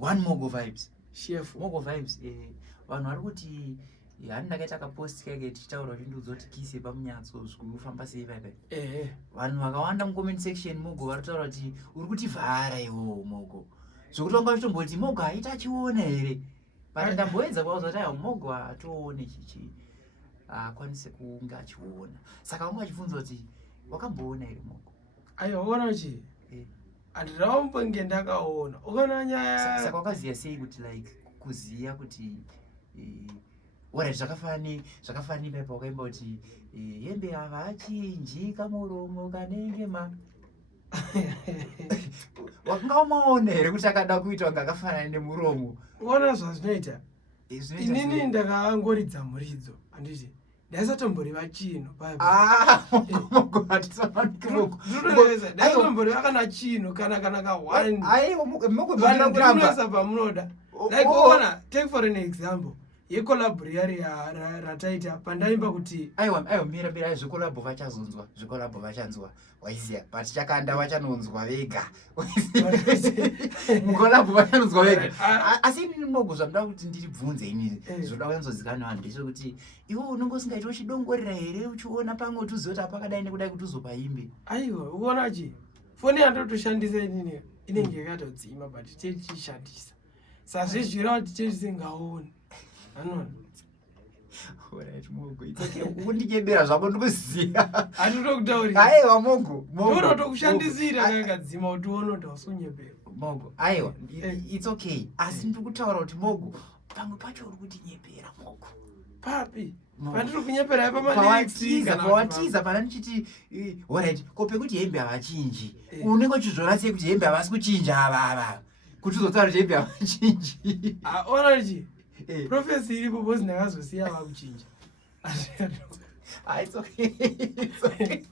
one Mogo Vibes. Chef Mogo Vibes vanhu vari kuti hani ndakaita kapost kake tichitaura kuti ndudzi kise pamunyatso zvikufamba sei paipai. Vanhu vakawanda mucomment section Mogo varitaura kuti uri kutivhara iwo Mogo. Zvokuti wanga uchitomboti Mogo haita achiona here. But ndamboedza kwauzoti aiwa Mogo atoone chichi akwanise kunge achiona. Saka wanga achibvunza kuti wakamboona here Mogo? Aiwa ona chi? Andiraombonge ndakaona. Ukaona nyaya. Saka wakaziya sei kuti like kuziya kuti alright zvakafani paipa wakaimba kuti hembe havachinji kamuromo kanenge wakanga umaona here kuti akada kuita kunge akafanana nemuromo? Uona zvazvinoita. Inini ndakaangoridza muridzo handiti ndaisatomboreva chino Mogo hatisafaniki Mogo. Ndaisatomboreva kana chino kana ka one. Mogo ndinoisa pamunoda. Like uona, take for an example. Yekolabhuri rataita pandaimba kuti aiwa mira zvikolabho vachanzwa waiziya but chakanda vachanonzwa vega mukolabho vachanonzwa vega. Asi inini Mogo zvamuda kuti ndibvunze inini zvoda kuyanzozikanwa vanhu ndechekuti iwe unenge usingaiti uchidongorera here uchiona pamwe kuti uzive kuti apakadai nekudai kuti uzopaimbe? Aiwa uona chi foni yandotoshandisa inini inenge yakatodzima but tichishandisa sazvizvira kuti tisingaoni. Alright Mogo, it's okay. Undinyebera zvako ndikuziya. Andinokutaurira. Aiwa Mogo. Ndotokushandisira kakadzima kuti uone kuti wasunyebera. Mogo, aiwa, it's okay. Asi ndikutaura kuti Mogo, pamwe pacho uri kutinyebera Mogo. Papi? Pandiri kunyepera pamaleksi kana pawatiza pana ndichiti alright, ko pekuti hembe havachinji. Unenge uchizviona sei kuti hembe havasi kuchinja ava? Kuti uzotaura kuti hembe havachinji. Ona chi? Prophecy iripo bosi ndakazosiya vakuchinja. It's okay.